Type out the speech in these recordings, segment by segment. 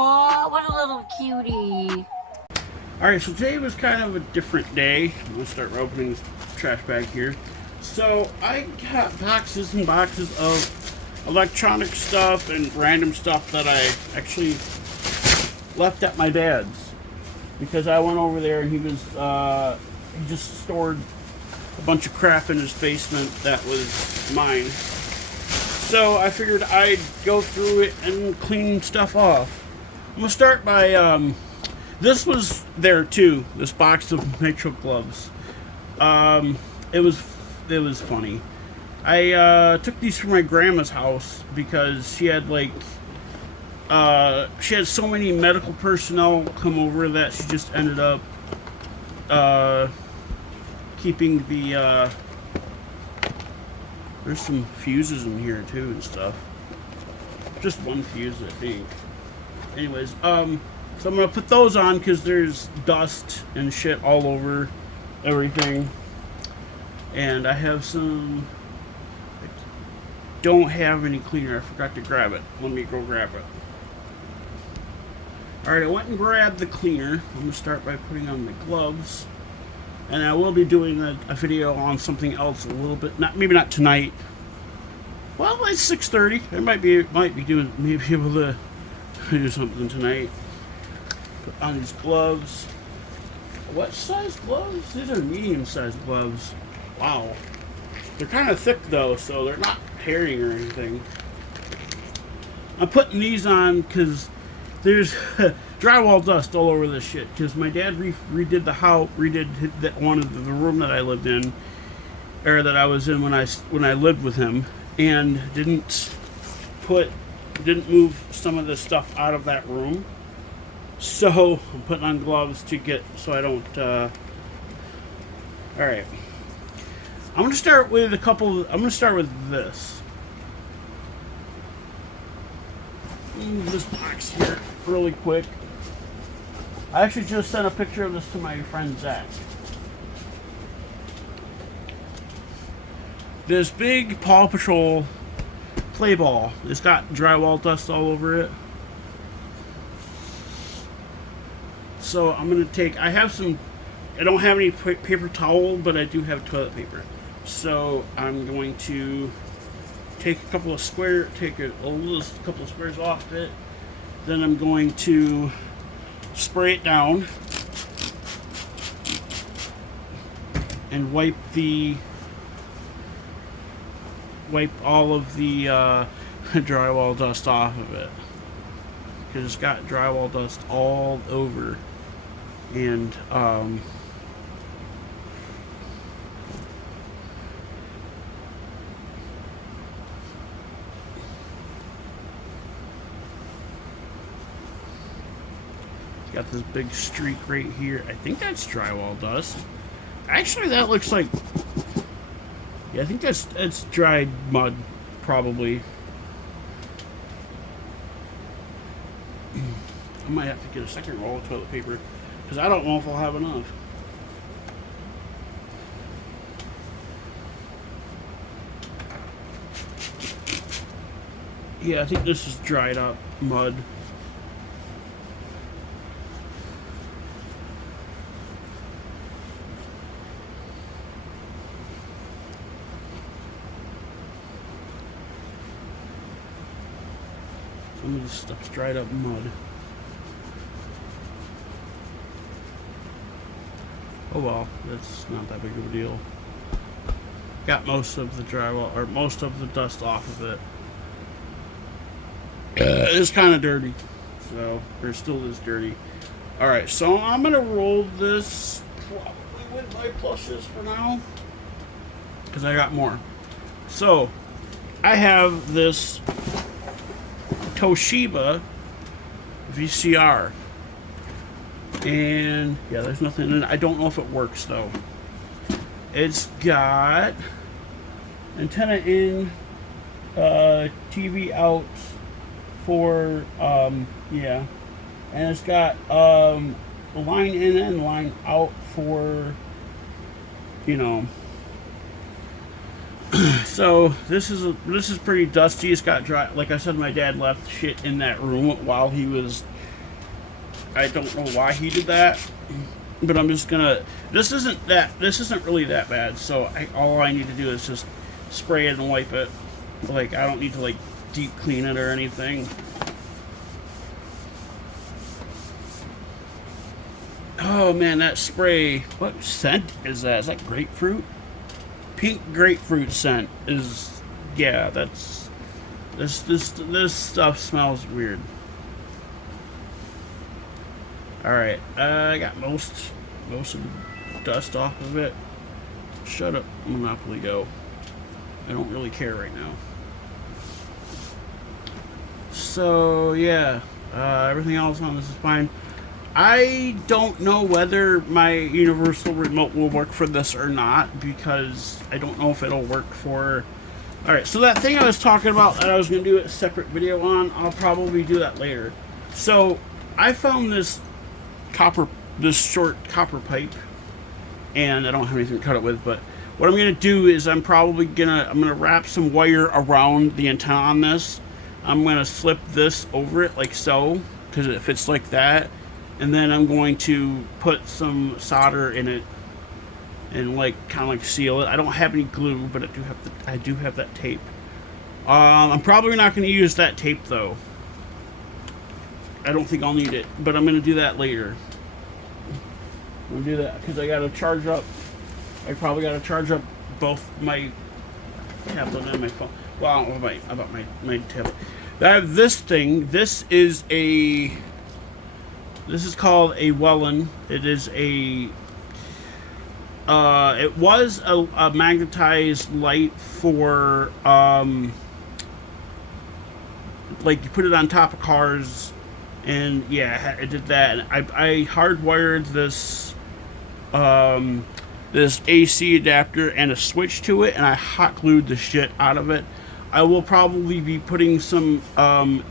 Aw, what a little cutie. Alright, so today was kind of a different day. I'm going to start opening this trash bag here. So, I got boxes and boxes of electronic stuff and random stuff that I actually left at my dad's. Because I went over there and he just stored a bunch of crap in his basement that was mine. So, I figured I'd go through it and clean stuff off. I'm going to start by, this was there too. This box of nitrile gloves. It was funny. I took these from my grandma's house because she had she had so many medical personnel come over that she just ended up keeping the. There's some fuses in here too and stuff. Just one fuse, I think. Anyways, so I'm going to put those on because there's dust and shit all over everything. And I have some... I don't have any cleaner. I forgot to grab it. Let me go grab it. Alright, I went and grabbed the cleaner. I'm going to start by putting on the gloves. And I will be doing a video on something else a little bit. Maybe not tonight. Well, it's 6:30. I might be able to do something tonight. Put on these gloves. What size gloves? These are medium-sized gloves. Wow. They're kind of thick though, so they're not tearing or anything. I'm putting these on because there's drywall dust all over this shit. Because my dad redid the house, one of the room that I lived in, or that I was in when I lived with him, and didn't move some of the stuff out of that room. So I'm putting on gloves so I don't. All right. I'm gonna start with I'm gonna start with this. Move this box here really quick. I actually just sent a picture of this to my friend Zach. This big Paw Patrol play ball. It's got drywall dust all over it. So I'm going to take, I don't have any paper towel, but I do have toilet paper. So I'm going to take a couple of squares off it. Then I'm going to spray it down and wipe all of the drywall dust off of it. Because it's got drywall dust all over. And it's got this big streak right here. I think that's drywall dust. Actually, that looks like, yeah, I think it's dried mud, probably. I might have to get a second roll of toilet paper because I don't know if I'll have enough. Yeah, I think this is dried up mud. Some of this stuff's dried up mud. Oh well, that's not that big of a deal. Got most of the drywall, or most of the dust off of it. It's kind of dirty, so it still is dirty. Alright, so I'm going to roll this probably with my plushes for now, because I got more. So, I have this Toshiba VCR. And yeah, there's nothing in it. I don't know if it works though. It's got antenna in, TV out for yeah, and it's got line in and line out for, you know. So this is pretty dusty. It's got dry. Like I said, my dad left shit in that room while he was I don't know why he did that, but I'm just gonna. This isn't really that bad. So all I need to do is just spray it and wipe it. Like, I don't need to like deep clean it or anything. Oh man, that spray. What scent is that? Is that grapefruit? Pink grapefruit scent is. Yeah, that's. This stuff smells weird. Alright, I got most of the dust off of it. Shut up, Monopoly Go. I don't really care right now. So, yeah. Everything else on this is fine. I don't know whether my universal remote will work for this or not, because I don't know if it'll work for... Alright, so that thing I was talking about that I was going to do a separate video on, I'll probably do that later. So, I found this short copper pipe, and I don't have anything to cut it with, but what I'm going to do is I'm gonna wrap some wire around the antenna on this. I'm going to slip this over it like so, because it fits like that, and then I'm going to put some solder in it and like kind of like seal it. I don't have any glue, but I do have that tape. I'm probably not going to use that tape though. I don't think I'll need it, but I'm going to do that later. I'm going to do that because I got to charge up. I probably got to charge up both my tablet and my phone. Well, I don't know about my tablet. I have this thing. This is called a Wellen. It is a. It was a magnetized light for like you put it on top of cars. And yeah, I did that. I hardwired this this AC adapter and a switch to it, and I hot glued the shit out of it. I will probably be putting some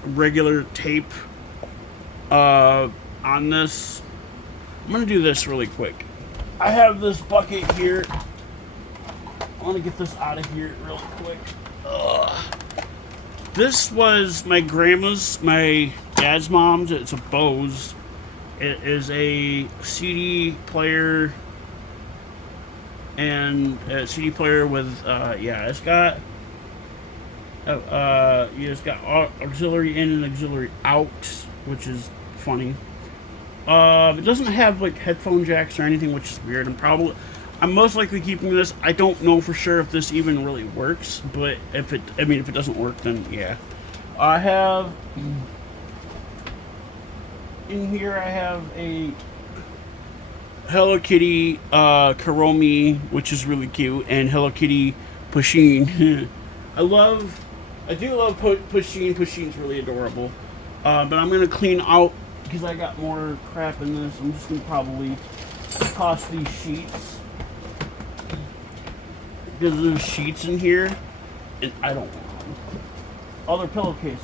regular tape on this. I'm gonna do this really quick. I have this bucket here. I want to get this out of here real quick. Ugh. This was my grandma's, my dad's mom's. It's a Bose. It is a CD player, and a CD player with yeah, it's got it's got auxiliary in and auxiliary out, which is funny. It doesn't have like headphone jacks or anything, which is weird. I'm most likely keeping this. I don't know for sure if this even really works, but if it doesn't work, then yeah. I have in here. I have a Hello Kitty Kuromi, which is really cute, and Hello Kitty Pusheen. I do love Pusheen. Pusheen's really adorable. But I'm gonna clean out because I got more crap in this. I'm just gonna probably toss these sheets. There's sheets in here, and I don't want them. Other pillowcases.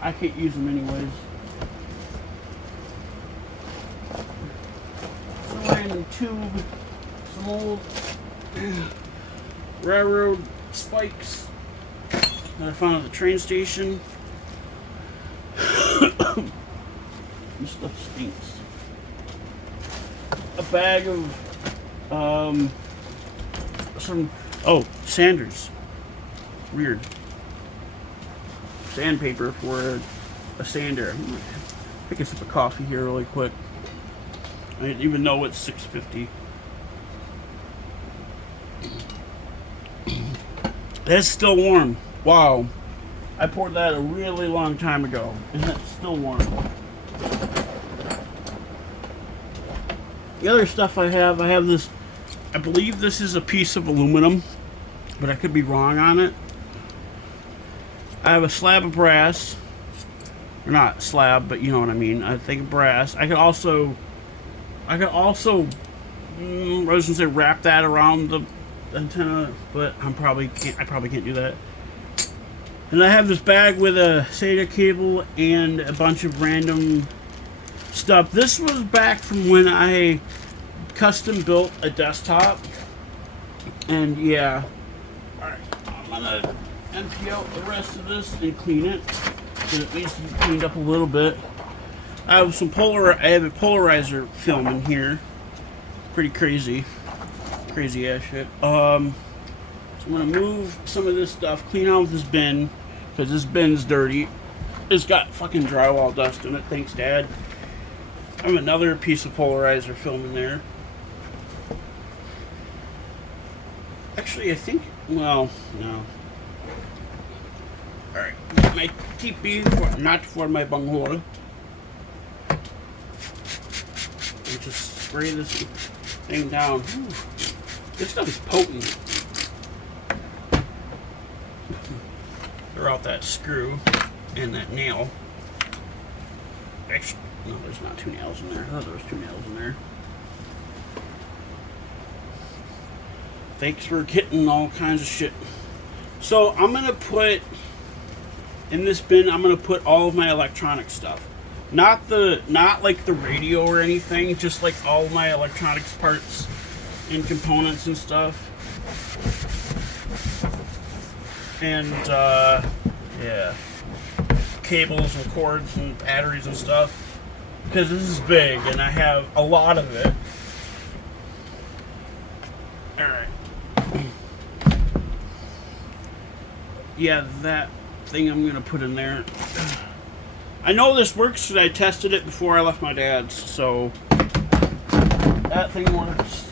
I can't use them anyways. Some random tube. Some old railroad spikes that I found at the train station. This stuff stinks. A bag of some sanders. Weird. Sandpaper for a sander. I'm gonna pick a sip of coffee here really quick. I didn't even know it's 6:50. It's still warm. Wow. I poured that a really long time ago. And it's still warm. The other stuff I have this, I believe this is a piece of aluminum, but I could be wrong on it. I have a slab of brass, or not slab, but you know what I mean. I think brass. I could also, I was gonna say wrap that around the antenna, but I probably can't do that. And I have this bag with a SATA cable and a bunch of random stuff. This was back from when I custom built a desktop. And yeah. Alright, I'm gonna empty out the rest of this and clean it, because it needs to be cleaned up a little bit. I have I have a polarizer film in here. Pretty crazy ass shit. So I'm gonna move some of this stuff, clean out this bin, because this bin's dirty. It's got fucking drywall dust in it. Thanks, Dad. I have another piece of polarizer film in there. Actually, I think. Well, no. All right, my TP not for my bunghole. And just spray this thing down. Ooh, this stuff is potent. Throw out that screw and that nail. Actually, no, there's not 2 nails in there. I thought there was 2 nails in there. Thanks for getting all kinds of shit. So I'm gonna put in this bin. I'm gonna put all of my electronic stuff. Not like the radio or anything, just like all my electronics parts and components and stuff. And yeah, cables and cords and batteries and stuff. Because this is big and I have a lot of it. Alright. Yeah, that thing I'm gonna put in there. I know this works because I tested it before I left my dad's, so that thing works.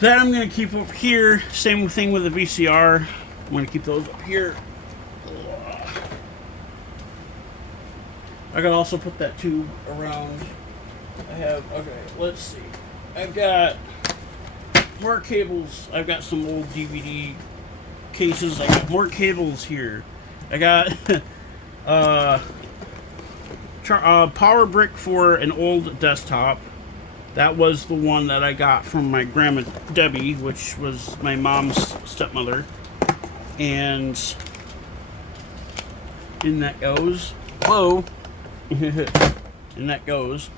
That I'm going to keep up here. Same thing with the VCR. I'm going to keep those up here. I can also put that tube around. Okay, let's see. I've got more cables. I've got some old DVD cases. I got more cables here. I got power brick for an old desktop. That was the one that I got from my grandma Debbie, which was my mom's stepmother. And in that goes. Whoa. In that goes.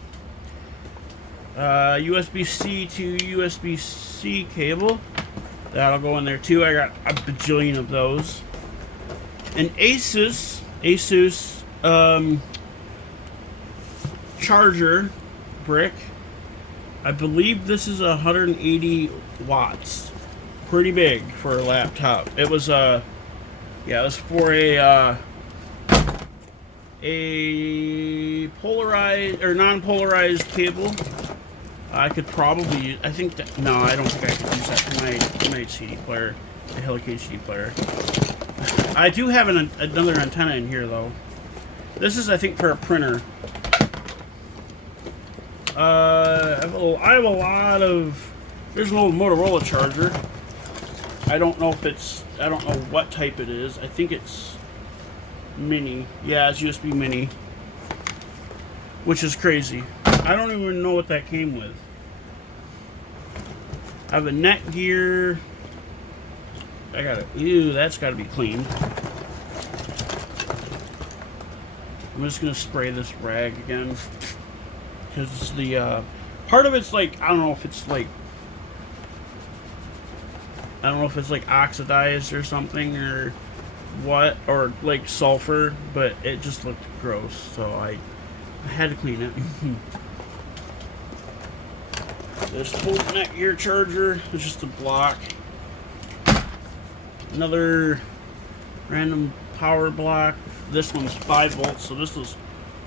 USB-C to USB-C cable. That'll go in there too. I got a bajillion of those. An Asus charger brick. I believe this is 180 watts. Pretty big for a laptop. It was it was for a polarized or non-polarized cable. I could probably I think that no, I don't think I could use that for my CD player, the Helicage CD player. I do have another antenna in here though. This is I think for a printer. I have a lot of. There's an old Motorola charger. I don't know what type it is. I think it's mini. Yeah, it's USB mini, which is crazy. I don't even know what that came with. I have a Netgear. Ew, that's got to be cleaned. I'm just gonna spray this rag again. Because the part of it's like I don't know if it's like oxidized or something or what, or like sulfur, but it just looked gross, so I had to clean it. This old Netgear charger is just a block. Another random power block. This one's 5 volts, so this was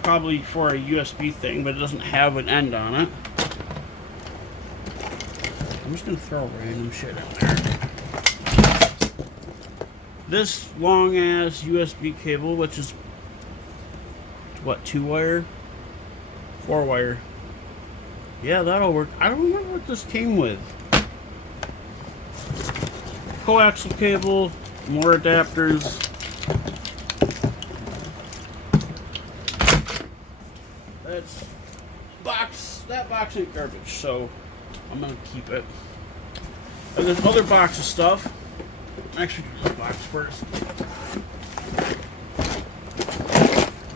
probably for a USB thing, but it doesn't have an end on it. I'm just gonna throw random shit in there. This long ass USB cable, which is what, 2-wire? 4-wire. Yeah, that'll work. I don't remember what this came with. Coaxial cable, more adapters. That box ain't garbage, so I'm gonna keep it. And there's another box of stuff. Actually, do this box first.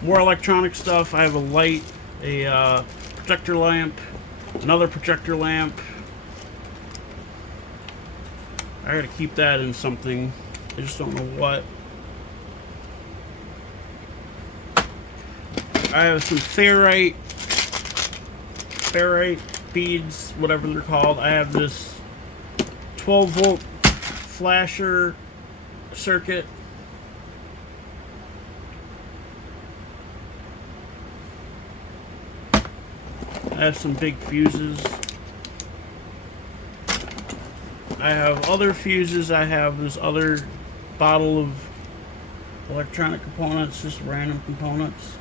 More electronic stuff. I have a light, a projector lamp, another projector lamp. I gotta keep that in something. I just don't know what. I have some ferrite beads, whatever they're called. I have this 12-volt flasher circuit. I have some big fuses. I have other fuses. I have this other bottle of electronic components, just random components.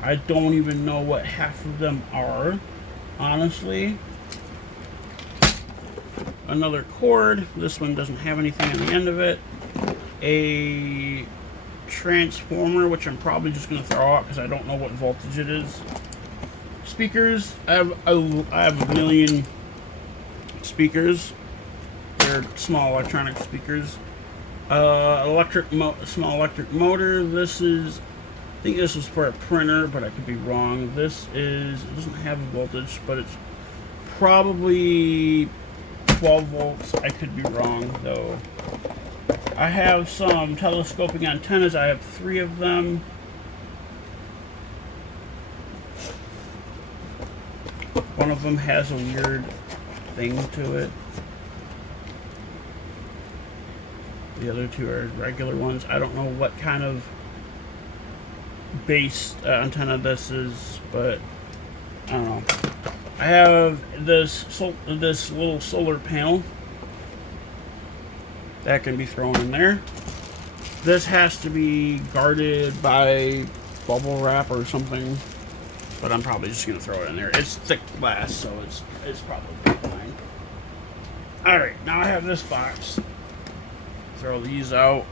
I don't even know what half of them are, honestly. Another cord. This one doesn't have anything on the end of it. A transformer, which I'm probably just going to throw out because I don't know what voltage it is. Speakers. I have a million speakers. They're small electronic speakers. Small electric motor. This is, I think this was for a printer, but I could be wrong. This is, it doesn't have a voltage, but it's probably 12 volts. I could be wrong though. I have some telescoping antennas. I have 3 of them. One of them has a weird thing to it. The other 2 are regular ones. I don't know what kind of base antenna this is, but I don't know. I have this little solar panel that can be thrown in there. This has to be guarded by bubble wrap or something, but I'm probably just gonna throw it in there. It's thick glass, so it's probably fine. All right, now I have this box. Throw these out.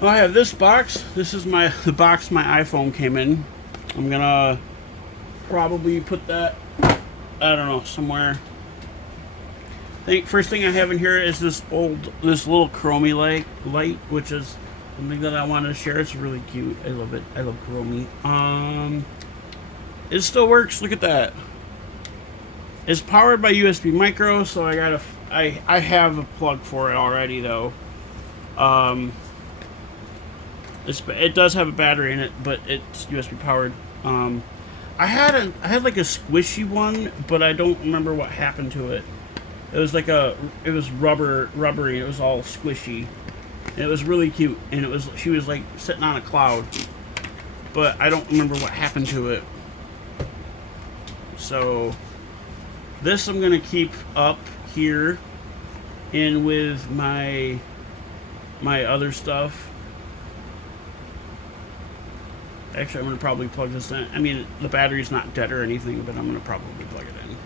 I have this box. This is the box my iPhone came in. I'm gonna probably put that, I don't know, somewhere. First thing I have in here is this little Chromie light, which is something that I wanted to share. It's really cute. I love it. I love Chromie. It still works. Look at that. It's powered by USB micro, so I have a plug for it already though. It does have a battery in it, but it's USB powered. I had like a squishy one, but I don't remember what happened to it. It was like it was rubbery. It was all squishy. And it was really cute, and she was like sitting on a cloud, but I don't remember what happened to it. So this I'm gonna keep up here, in with my other stuff. Actually, I'm gonna probably plug this in. I mean, the battery's not dead or anything, but I'm gonna probably plug it in.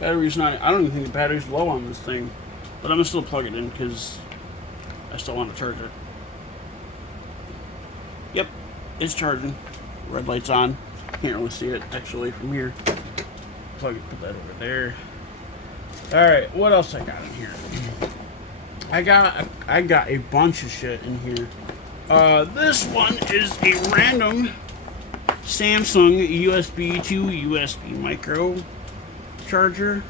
Battery's not. I don't even think the battery's low on this thing, but I'm gonna still plug it in because I still want to charge it. Yep, it's charging. Red light's on. Can't really see it actually from here. Put that over there. All right, what else I got in here? I got a bunch of shit in here. This one is a random Samsung USB to USB micro charger.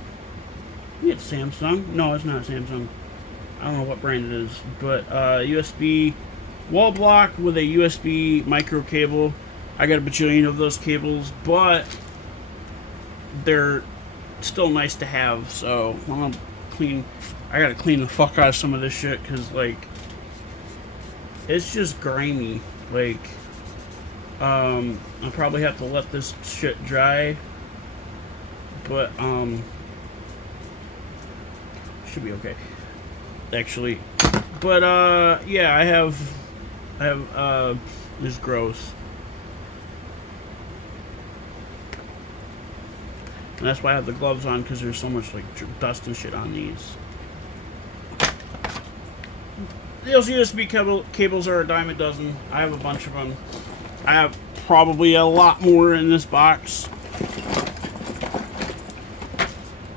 It's Samsung. No, it's not Samsung. I don't know what brand it is, but USB wall block with a USB micro cable. I got a bajillion of those cables, but they're still nice to have. So I gotta clean the fuck out of some of this shit because like it's just grimy. Like I'll probably have to let this shit dry, but should be okay actually. But yeah, I have this is gross. And that's why I have the gloves on, because there's so much like dust and shit on these. Those USB cables are a dime a dozen. I have a bunch of them. I have probably a lot more in this box.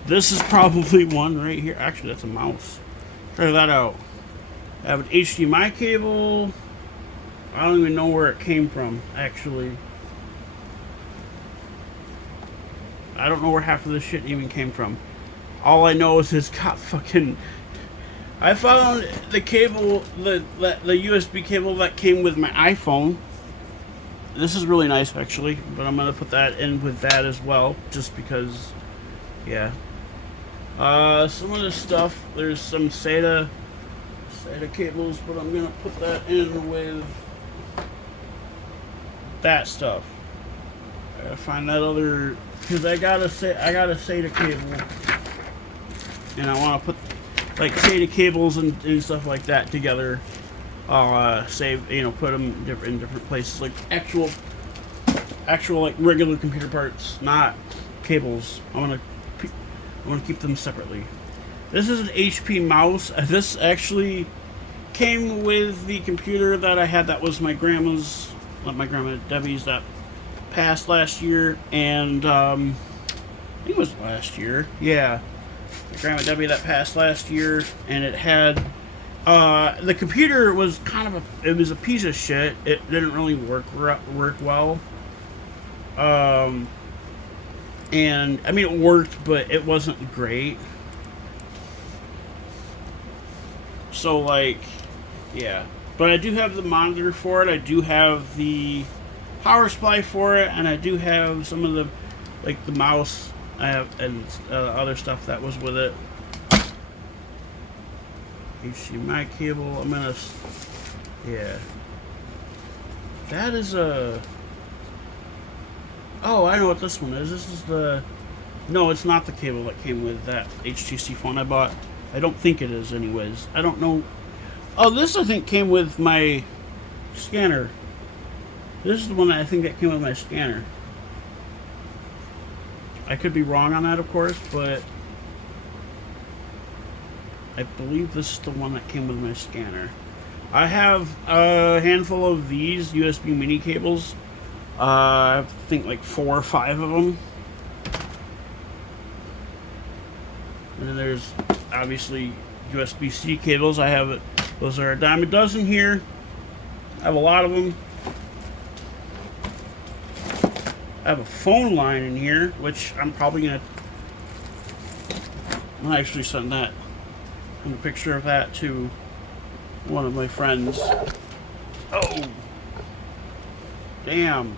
This is probably one right here. Actually, that's a mouse. Try that out. I have an HDMI cable. I don't even know where it came from, actually. I don't know where half of this shit even came from. All I know is it's got fucking. I found the cable, the USB cable that came with my iPhone. This is really nice, actually, but I'm gonna put that in with that as well, just because, yeah. Some of this stuff, there's some SATA cables, but I'm gonna put that in with that stuff. I gotta find that other, because I got a SATA cable, and I want to put like SATA cables and stuff like that together. I'll save, put them in different places, like actual like regular computer parts, not cables. I want to keep them separately. This is an HP mouse. This actually came with the computer that I had. That was my grandma's, not my grandma Debbie's, that passed last year, and I think it was last year. Yeah, my grandma Debbie that passed last year, and it had the computer was kind of it was a piece of shit. It didn't really work well. And I mean, it worked, but it wasn't great. So, like, yeah. But I do have the monitor for it. I do have the power supply for it, and I do have some of the, like, the mouse I have and other stuff that was with it. HDMI cable. I'm gonna, yeah. That is a. Oh, I know what this one is. This is the. No, it's not the cable that came with that HTC phone I bought. I don't think it is, anyways. I don't know. Oh, this I think came with my scanner. This is the one that I think that came with my scanner. I could be wrong on that, of course, but I believe this is the one that came with my scanner. I have a handful of these USB mini cables. I think like 4 or 5 of them. And then there's obviously USB-C cables. I have, those are a dime a dozen here. I have a lot of them. I have a phone line in here, which I'm probably gonna. I'll actually send that, a picture of that to one of my friends. Oh, damn.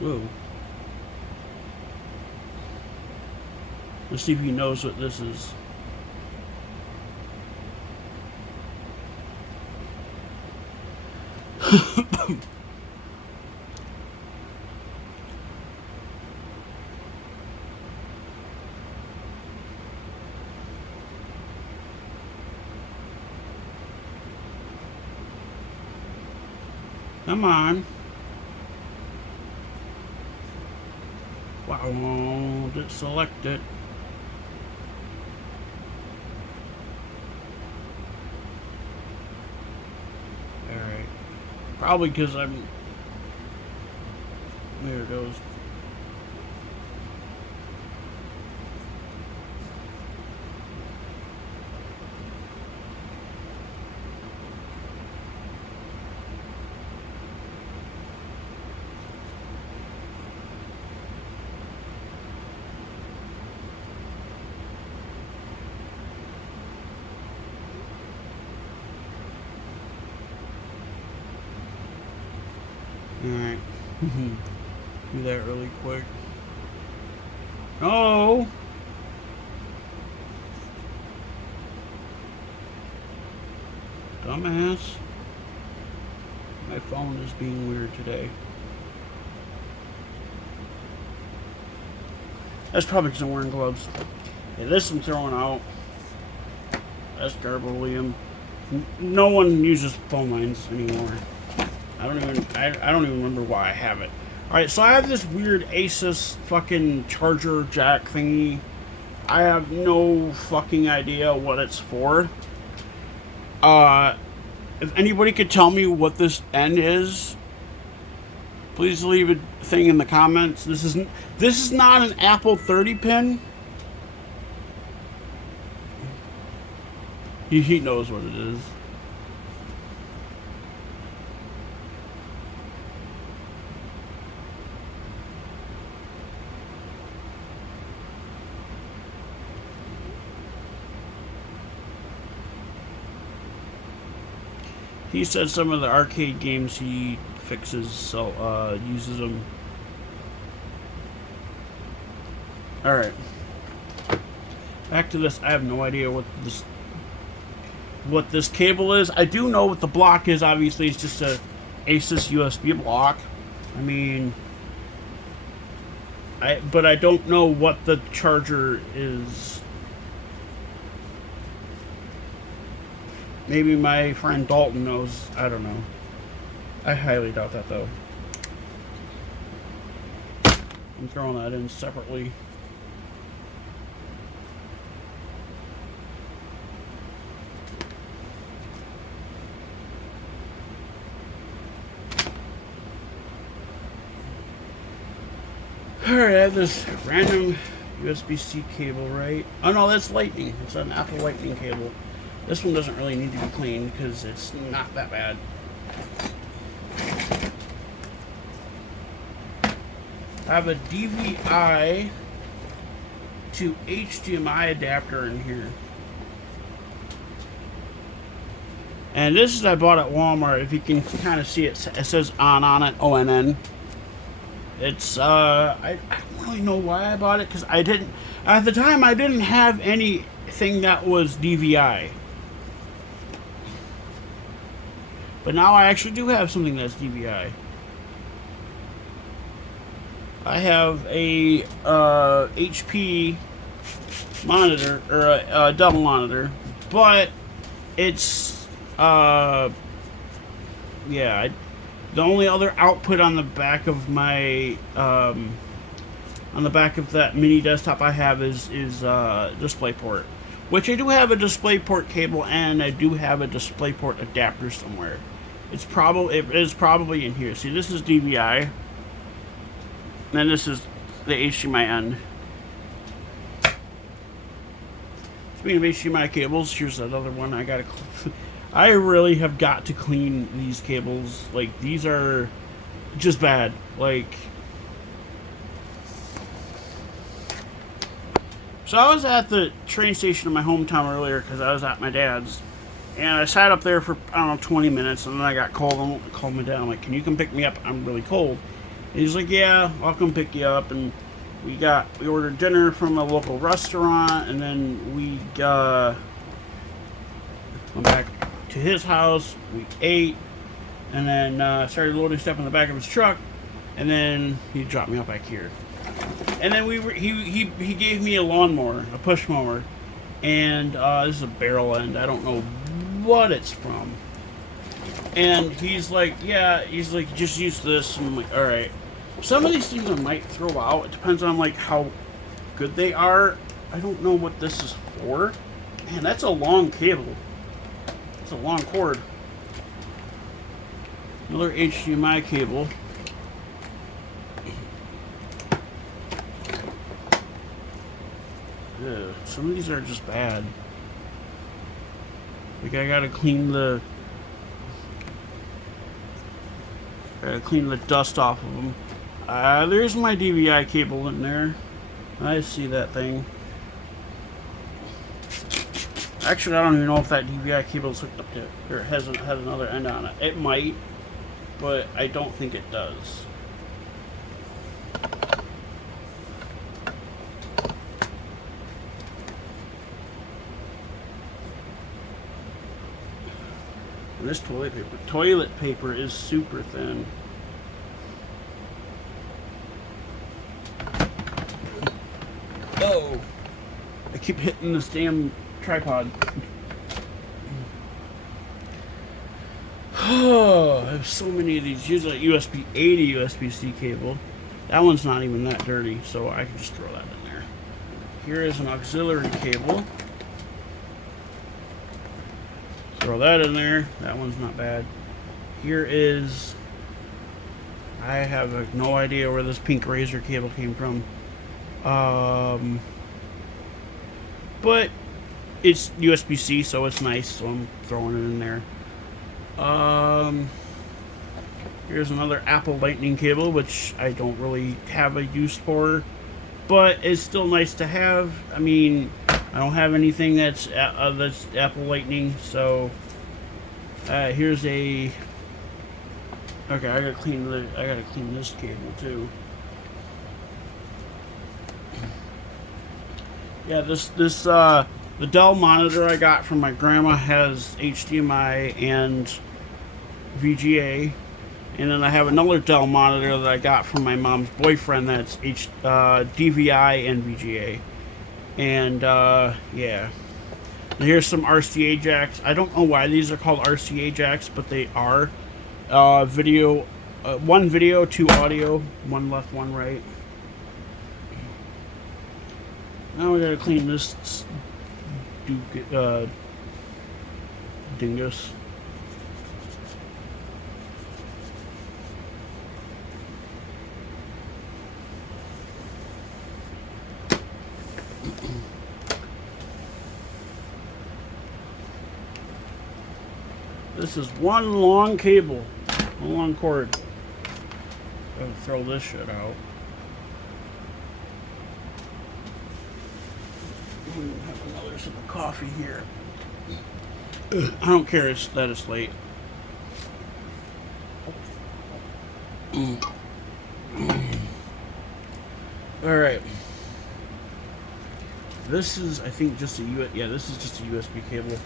Whoa. Let's see if he knows what this is. Come on. Wow, just select it. Alright. Probably because I'm. There it goes. Alright. Do that really quick. Oh! Dumbass. My phone is being weird today. That's probably because I'm wearing gloves. Yeah, this I'm throwing out. That's Garbolium. No one uses phone lines anymore. I don't even remember why I have it. Alright, so I have this weird Asus fucking charger jack thingy. I have no fucking idea what it's for. If anybody could tell me what this end is, please leave a thing in the comments. This is not an Apple 30 pin. He knows what it is. He said some of the arcade games he fixes, so uses them. All right. Back to this. I have no idea what this cable is. I do know what the block is. Obviously, it's just a Asus USB block. I mean, but I don't know what the charger is. Maybe my friend Dalton knows. I don't know. I highly doubt that, though. I'm throwing that in separately. Alright, I have this random USB-C cable, right? Oh no, that's Lightning. It's an Apple Lightning cable. This one doesn't really need to be cleaned because it's not that bad. I have a DVI to HDMI adapter in here. And this is I bought at Walmart. If you can kind of see it, it says on it, ONN. It's, I don't really know why I bought it, because I didn't, at the time, I didn't have anything that was DVI. But now I actually do have something that's DVI. I have a, HP monitor, or a double monitor, but it's, yeah, the only other output on the back of my, on the back of that mini desktop I have is DisplayPort. Which I do have a DisplayPort cable, and I do have a DisplayPort adapter somewhere. It is probably in here. See, this is DVI. And then this is the HDMI end. Speaking of HDMI cables, here's another one I gotta. I really have got to clean these cables. Like, these are just bad. Like, so I was at the train station in my hometown earlier because I was at my dad's, and I sat up there for, I don't know, 20 minutes, and then I got called. I called my dad. I'm like, "Can you come pick me up? I'm really cold." And he's like, "Yeah, I'll come pick you up." And we ordered dinner from a local restaurant, and then we went back to his house. We ate, and then started loading stuff in the back of his truck, and then he dropped me off back here. And then he gave me a lawnmower, a push mower, and this is a barrel end. I don't know what it's from. And he's like, "Yeah," he's like, "just use this." And I'm like, "All right." Some of these things I might throw out. It depends on like how good they are. I don't know what this is for. Man, that's a long cable. It's a long cord. Another HDMI cable. Ugh, some of these are just bad. Like, I gotta clean the dust off of them. There's my DVI cable in there. I see that thing. Actually, I don't even know if that DVI cable is hooked up to, or has another end on it. It might, but I don't think it does. And this toilet paper is super thin. Oh, I keep hitting this damn tripod. Oh, I have so many of these. Here's a USB-A to USB-C cable. That one's not even that dirty, so I can just throw that in there. Here is an auxiliary cable. Throw that in there. That one's not bad. Here is... I have no idea where this pink razor cable came from. But it's USB-C, so it's nice, so I'm throwing it in there. Here's another Apple Lightning cable, which I don't really have a use for, but it's still nice to have. I mean, I don't have anything that's Apple Lightning, so Here's a. Okay, I gotta clean this cable too. Yeah, the Dell monitor I got from my grandma has HDMI and VGA, and then I have another Dell monitor that I got from my mom's boyfriend that's DVI and VGA, and yeah. And here's some RCA jacks. I don't know why these are called RCA jacks, but they are. Video, one video, two audio, one left, one right. Now we gotta clean this dingus. This is one long cable, one long cord. I'm gonna throw this shit out. We have another sip of coffee here. I don't care that it's late. All right. This is, I think, just a this is just a USB cable.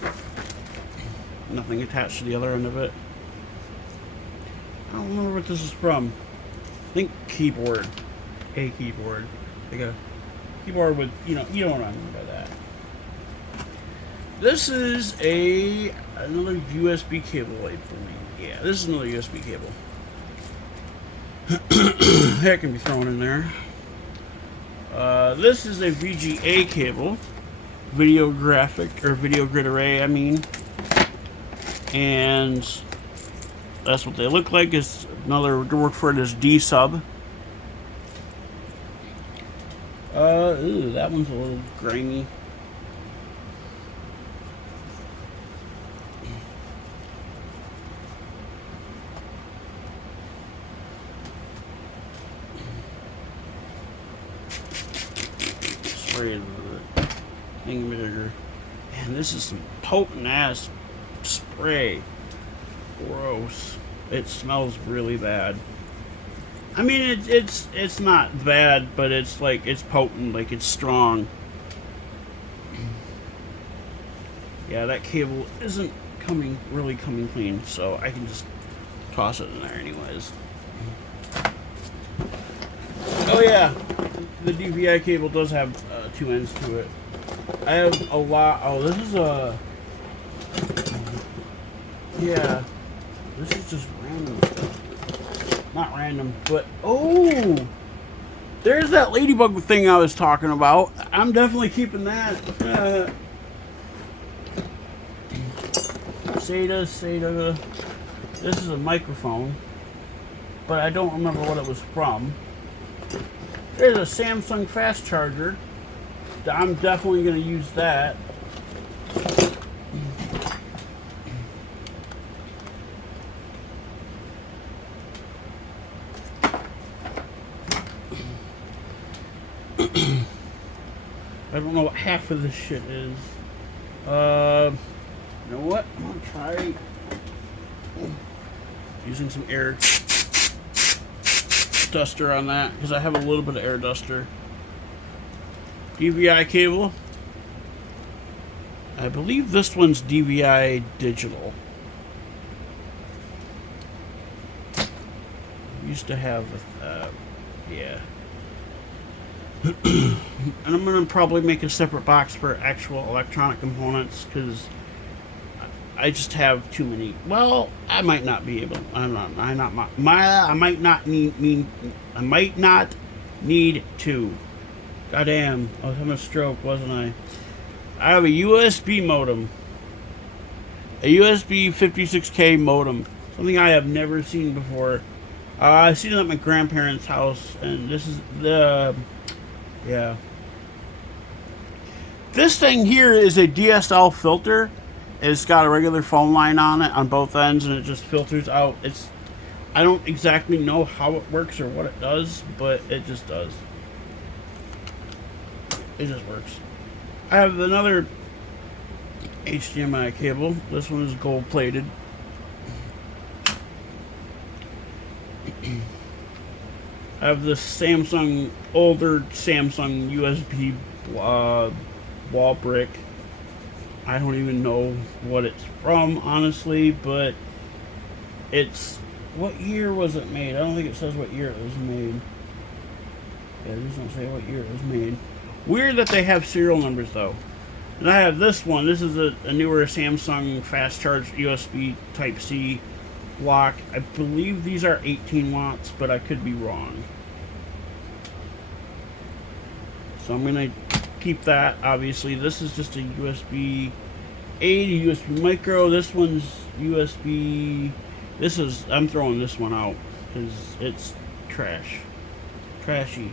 Nothing attached to the other end of it. I don't remember what this is from. I think keyboard. A keyboard. Like a keyboard with, you know what I mean by that. This is another USB cable, I believe. Yeah, this is another USB cable. That can be thrown in there. This is a VGA cable. Video grid array, I mean. And that's what they look like. It's another word for it is D sub. Ooh, that one's a little grimy. Spray the thing bigger. Man, this is some potent ass spray. Gross. It smells really bad. I mean, it's not bad, but it's like, it's potent, like it's strong. Yeah, that cable isn't really coming clean, so I can just toss it in there anyways. Oh yeah, the DVI cable does have two ends to it. I have a lot. Oh, this is a. Yeah, this is just random stuff. Not random, but oh, there's that ladybug thing I was talking about. I'm definitely keeping that. SATA. This is a microphone, but I don't remember what it was from. There's a Samsung fast charger. I'm definitely going to use that. I don't know what half of this shit is. You know what? I'm gonna try using some air duster on that because I have a little bit of air duster. DVI cable. I believe this one's DVI digital. Used to have, yeah. And I'm gonna probably make a separate box for actual electronic components because I just have too many. Well, I might not be able. I might not need to. Goddamn, I was having a stroke, wasn't I? I have a USB modem. A USB 56K modem. Something I have never seen before. I've seen it at my grandparents' house, and this is the. Yeah. This thing here is a DSL filter. It's got a regular phone line on it on both ends, and it just filters out. I don't exactly know how it works or what it does, but it just does. It just works. I have another HDMI cable. This one is gold plated. I have this Samsung, older Samsung USB wall brick. I don't even know what it's from, honestly, but it's, what year was it made? I don't think it says what year it was made. Yeah, it doesn't say what year it was made. Weird that they have serial numbers, though. And I have this one. This is a newer Samsung fast charge USB Type-C block. I believe these are 18 watts, but I could be wrong. So I'm going to keep that, obviously. This is just a USB A to USB micro. This one's USB... I'm throwing this one out because it's trash. Trashy.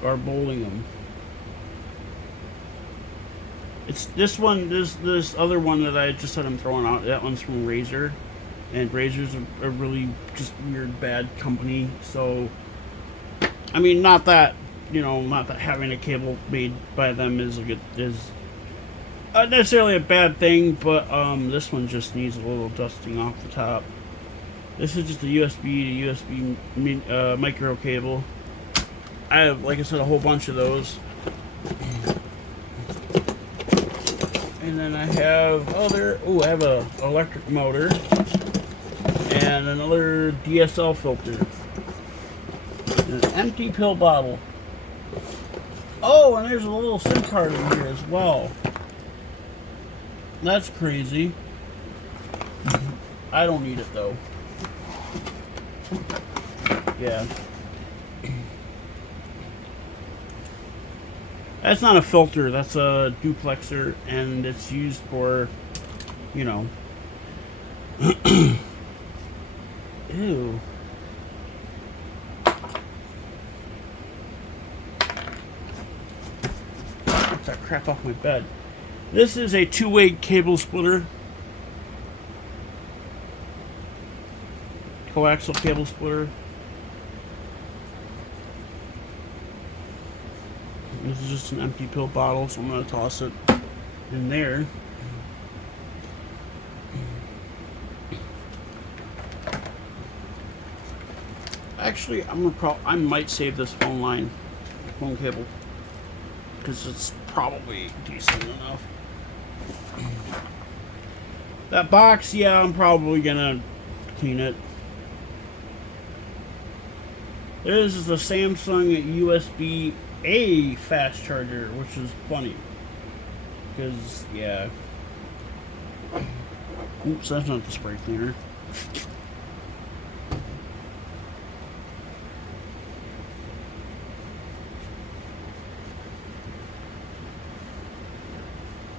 Garbolium. It's this one, this other one that I just said I'm throwing out. That one's from Razer. And Razer's a really just weird, bad company. So, I mean, not that having a cable made by them is not necessarily a bad thing, but this one just needs a little dusting off the top. This is just a USB to USB micro cable. I have, like I said, a whole bunch of those. And then I have I have a electric motor and another DSL filter. And an empty pill bottle. Oh, and there's a little SIM card in here as well. That's crazy. I don't need it though. Yeah. That's not a filter, that's a duplexer, and it's used for, you know. Ew. Get that crap off my bed. This is a two-way cable splitter. Coaxial cable splitter. This is just an empty pill bottle, so I'm going to toss it in there. Actually, I might save this phone cable, because it's probably decent enough. That box, yeah, I'm probably gonna clean it. This is a Samsung USB A fast charger, which is funny, because yeah. Oops, that's not the spray cleaner.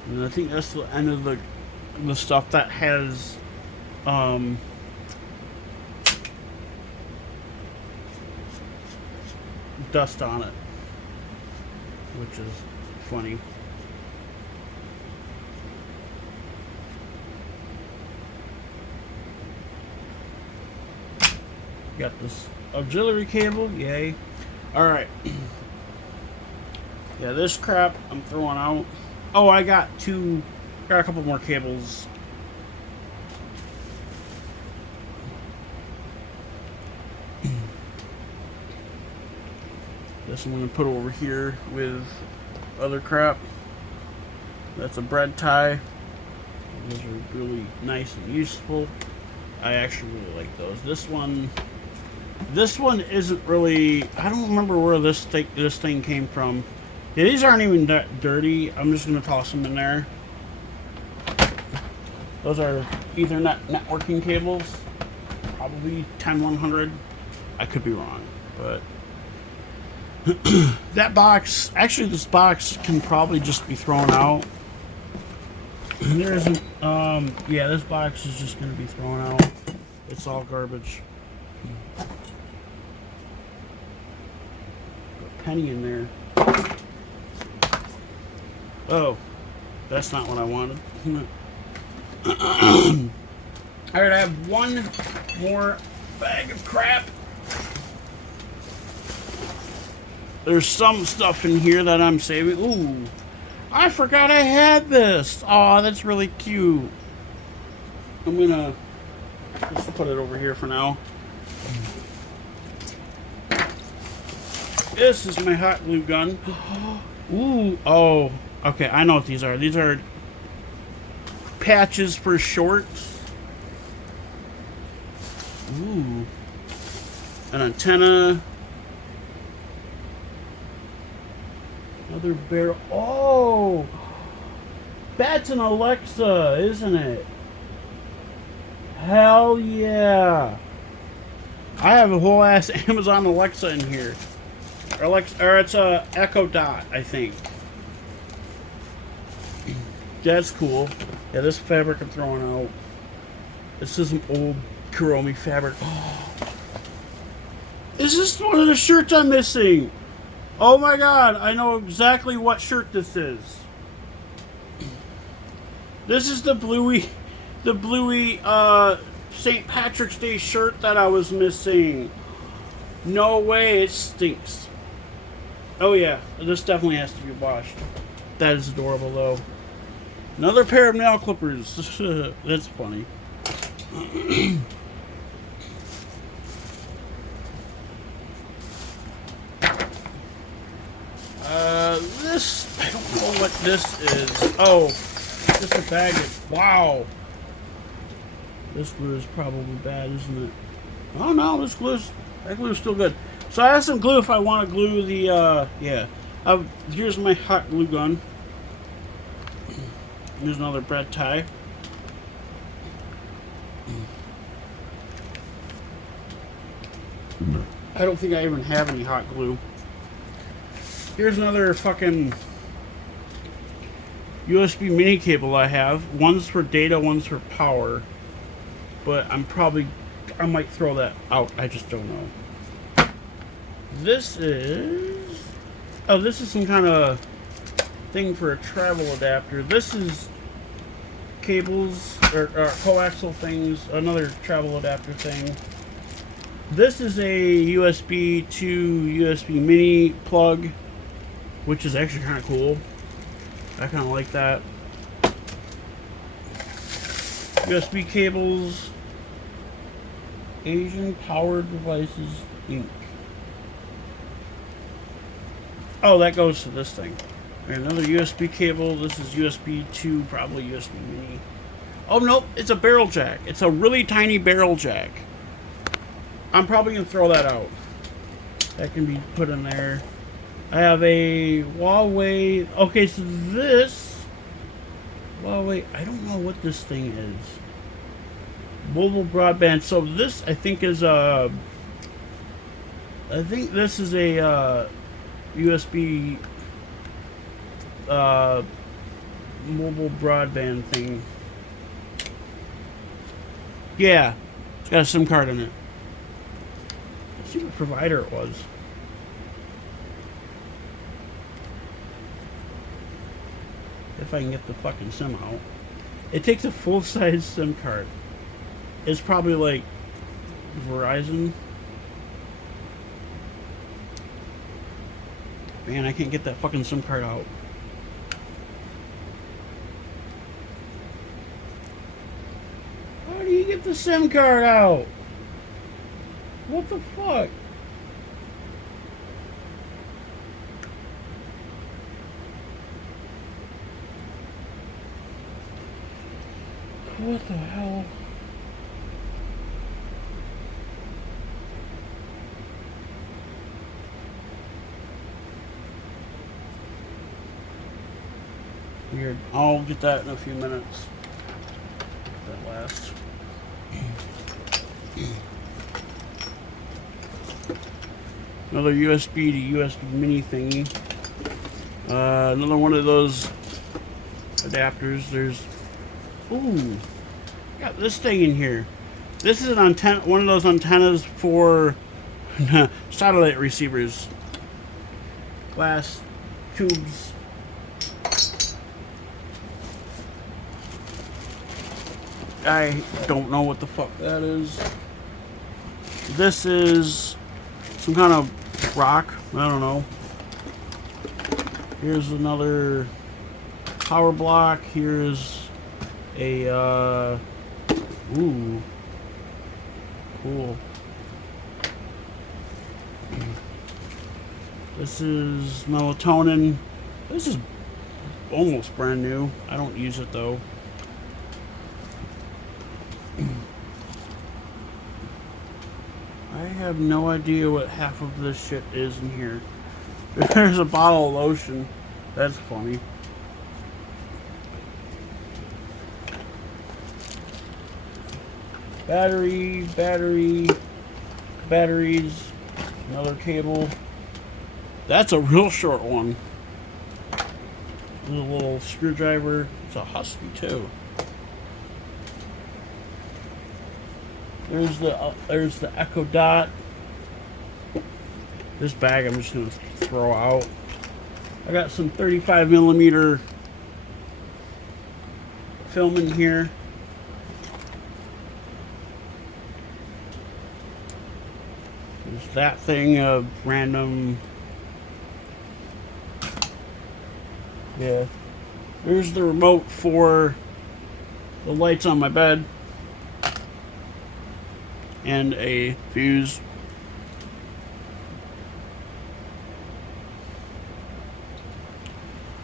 And I think that's the end of the stuff that has dust on it, which is funny. Got this auxiliary cable, yay. Alright. Yeah, this crap I'm throwing out. Oh, I got a couple more cables. This I'm going to put over here with other crap. That's a bread tie. Those are really nice and useful. I actually really like those. This one isn't really, I don't remember where this thing came from. Yeah, these aren't even that dirty. I'm just going to toss them in there. Those are Ethernet networking cables. Probably 10100. I could be wrong, but that box, actually this box can probably just be thrown out. There isn't, yeah, this box is just going to be thrown out. It's all garbage. Got a penny in there. Oh, that's not what I wanted. Alright, I have one more bag of crap. There's some stuff in here that I'm saving. Ooh, I forgot I had this. Oh, that's really cute. I'm gonna just put it over here for now. This is my hot glue gun. Ooh, oh, okay, I know what these are. These are patches for shorts. Ooh. An antenna. Another barrel. Oh! That's an Alexa, isn't it? Hell yeah! I have a whole ass Amazon Alexa in here. Or it's a Echo Dot, I think. That's cool. Yeah, this fabric I'm throwing out. This is some old Kuromi fabric. Oh. Is this one of the shirts I'm missing? Oh my god, I know exactly what shirt this is. This is the bluey St. Patrick's Day shirt that I was missing. No way, it stinks. Oh yeah, this definitely has to be washed. That is adorable though. Another pair of nail clippers. That's funny. This, I don't know what this is. Oh, just a bag of, wow. This glue is probably bad, isn't it? Oh no, that glue is still good. So I have some glue if I want to glue the, yeah. Here's my hot glue gun. Here's another bread tie. I don't think I even have any hot glue. Here's another fucking USB mini cable I have. One's for data, one's for power. But I might throw that out. I just don't know. This is some kind of thing for a travel adapter. This is cables or coaxial things, another travel adapter thing. This is a USB to USB mini plug, which is actually kind of cool. I kind of like that. USB cables, Asian Powered Devices Inc. Oh, that goes to this thing. And another USB cable. This is USB to probably USB mini. Oh nope, it's a barrel jack. It's a really tiny barrel jack. I'm probably gonna throw that out. That can be put in there. I have a Huawei. Okay, so this Huawei. I don't know what this thing is. Mobile broadband. So this, I think, is a. I think this is a USB mobile broadband thing. Yeah, it's got a SIM card in it. Let's see what provider it was. If I can get the fucking SIM out. It takes a full-size SIM card. It's probably like Verizon. Man, I can't get that fucking SIM card out. How do you get the SIM card out? What the fuck? What the hell? Weird. I'll get that in a few minutes. That last. Another USB to USB mini thingy. Another one of those adapters. There's. Ooh. Got this thing in here. This is an antenna. One of those antennas for satellite receivers. Glass tubes. I don't know what the fuck that is. This is some kind of rock. I don't know. Here's another power block. Here's a ooh, cool. This is melatonin. This is almost brand new. I don't use it though. I have no idea what half of this shit is in here. There's a bottle of lotion. That's funny. Batteries. Another cable. That's a real short one. There's a little screwdriver. It's a Husky too. There's the Echo Dot. This bag I'm just gonna throw out. I got some 35mm film in here. There's that thing of random. Yeah. There's the remote for the lights on my bed. And a fuse.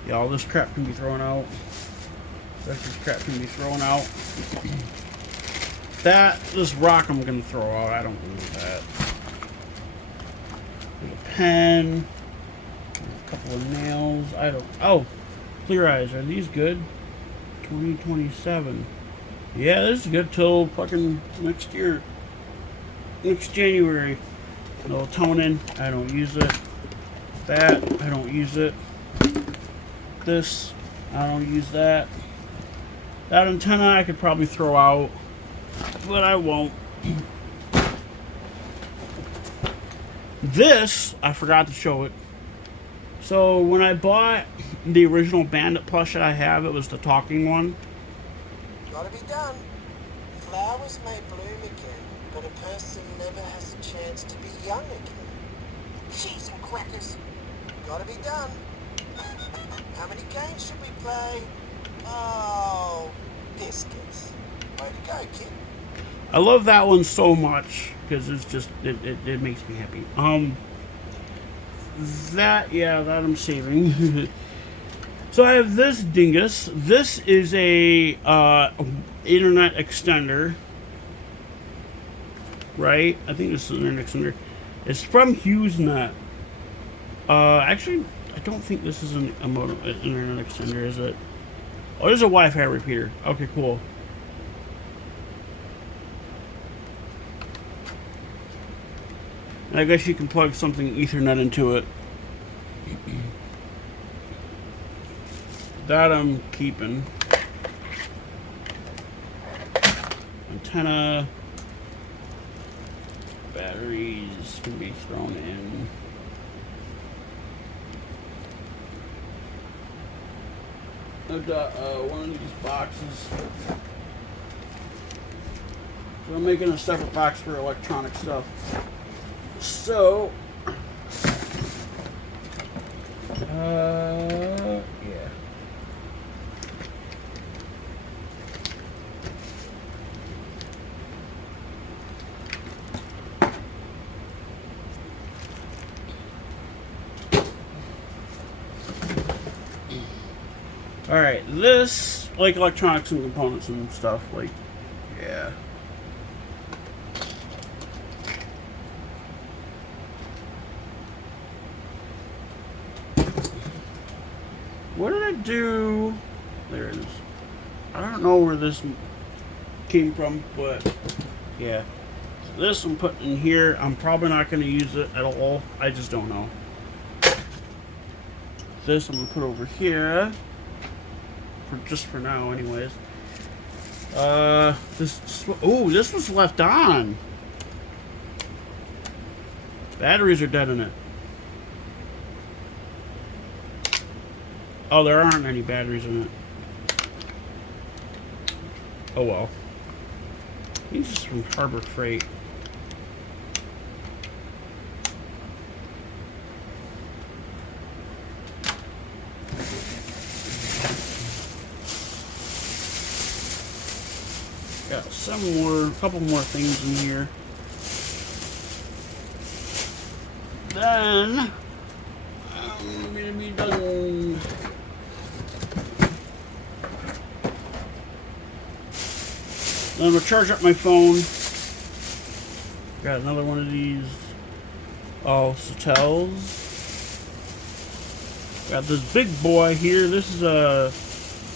Yeah, all this crap can be thrown out. This crap can be thrown out. This rock I'm gonna throw out. I don't need that. There's a pen. A couple of nails. Oh, Clear Eyes. Are these good? 2027. Yeah, this is good till fucking next year. Next January. Melatonin. I don't use it. That. I don't use it. This. I don't use that. That antenna I could probably throw out, but I won't. This, I forgot to show it. So when I bought the original Bandit plush that I have, it was the talking one. Gotta be done. Flowers may bloom again, but a person never has a chance to be young again. Cheese and crackers. Gotta be done. How many games should we play? Oh, biscuits. Way to go, kid. I love that one so much because it's just it makes me happy. That I'm saving. So I have this dingus. This is a internet extender, right? I think this is an internet extender. It's from HughesNet. Actually, I don't think this is an internet extender, is it? Oh, there's a Wi-Fi repeater. Okay, cool. I guess you can plug something Ethernet into it. That I'm keeping. Antenna. Batteries can be thrown in. I've got one of these boxes. So I'm making a separate box for electronic stuff. So, yeah. Alright, this, like electronics and components and stuff, like, yeah. What did I do? There it is. I don't know where this came from, but yeah. This I'm putting in here. I'm probably not going to use it at all. I just don't know. This I'm going to put over here. Just for now, anyways. This was left on. Batteries are dead in it. Oh, there aren't any batteries in it. Oh well. These are from Harbor Freight. Got a couple more things in here. Then done. Then I'm gonna charge up my phone. Got another one of these Satels. Got this big boy here. This is a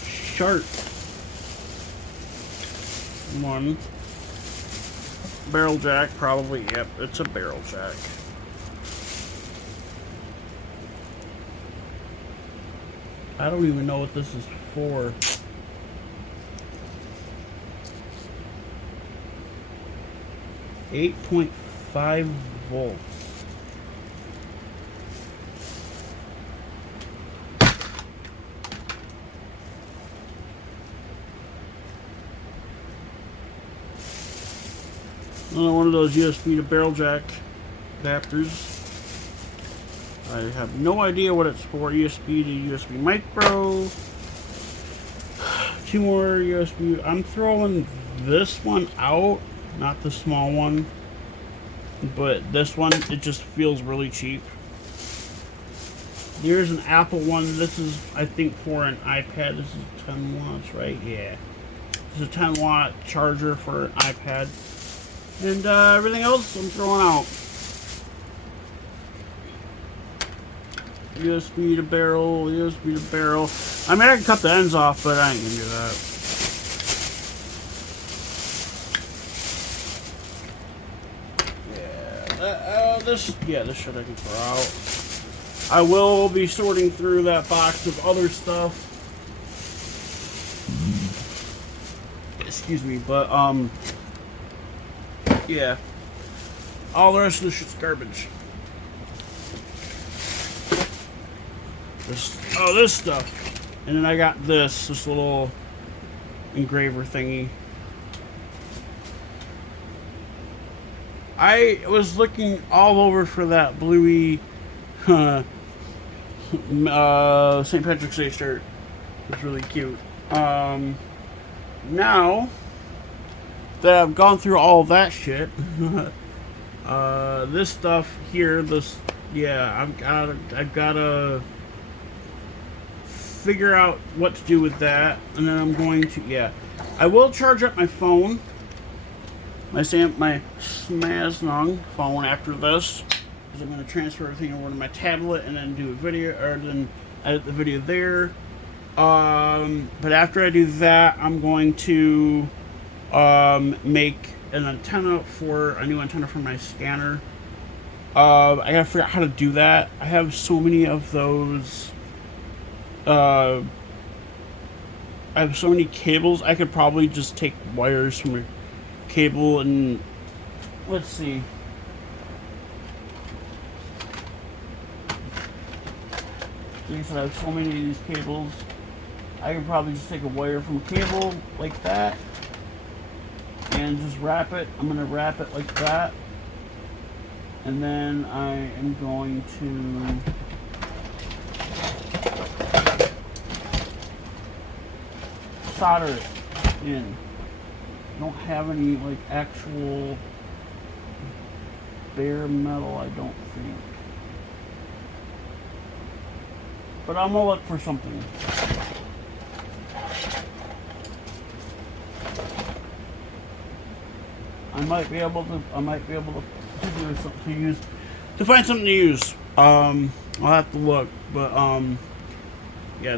Shark one. Barrel jack, probably. Yep, it's a barrel jack. I don't even know what this is for. .5 volts. Another one of those USB to barrel jack adapters. I have no idea what it's for. USB to USB micro. 2 more USB. I'm throwing this one out, not the small one. But this one, it just feels really cheap. Here's an Apple one. This is, I think, for an iPad. This is 10 watts, right? Yeah. This is a 10 watt charger for an iPad. And everything else I'm throwing out. USB to barrel, USB to barrel. I mean, I can cut the ends off, but I ain't gonna do that. This shit I can throw out. I will be sorting through that box of other stuff. Excuse me, but yeah. All the rest of this shit's garbage. This stuff. And then I got this little engraver thingy. I was looking all over for that bluey St. Patrick's Day shirt. It's really cute. Now that I've gone through all that shit, this stuff here, I've gotta figure out what to do with that, and then I'm going to, I will charge up my phone, my Samsung phone after this, because I'm going to transfer everything over to my tablet and then do a video, or then edit the video there. But after I do that, I'm going to make an antenna for a new antenna for my scanner. I gotta figure out how to do that. I have so many of those. I have so many cables. I could probably just take wires from a cable and let's see. Like I said, I have so many of these cables. I could probably just take a wire from a cable like that and just wrap it. I'm gonna wrap it like that, and then I am going to solder it in. I don't have any like actual bare metal, I don't think. But I'm gonna look for something. I might be able to do something to find something to use. I'll have to look, but yeah,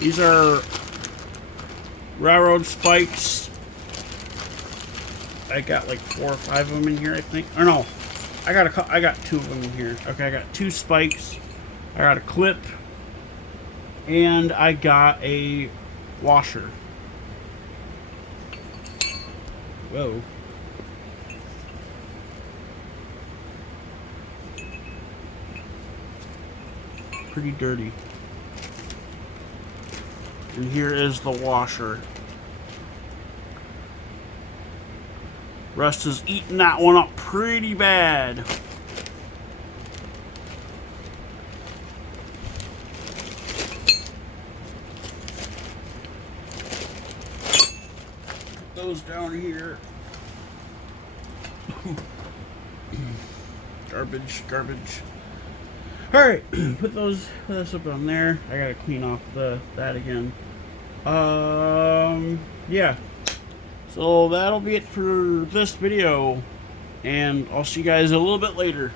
these are railroad spikes. I got like 4 or 5 of them in here, I think. Or no, I got 2 of them in here. Okay, I got 2 spikes. I got a clip, and I got a washer. Whoa. Pretty dirty. And here is the washer. Rust is eating that one up pretty bad. Put those down here. Garbage. All right, put this up on there. I gotta clean off that again. Yeah. So that'll be it for this video, and I'll see you guys a little bit later.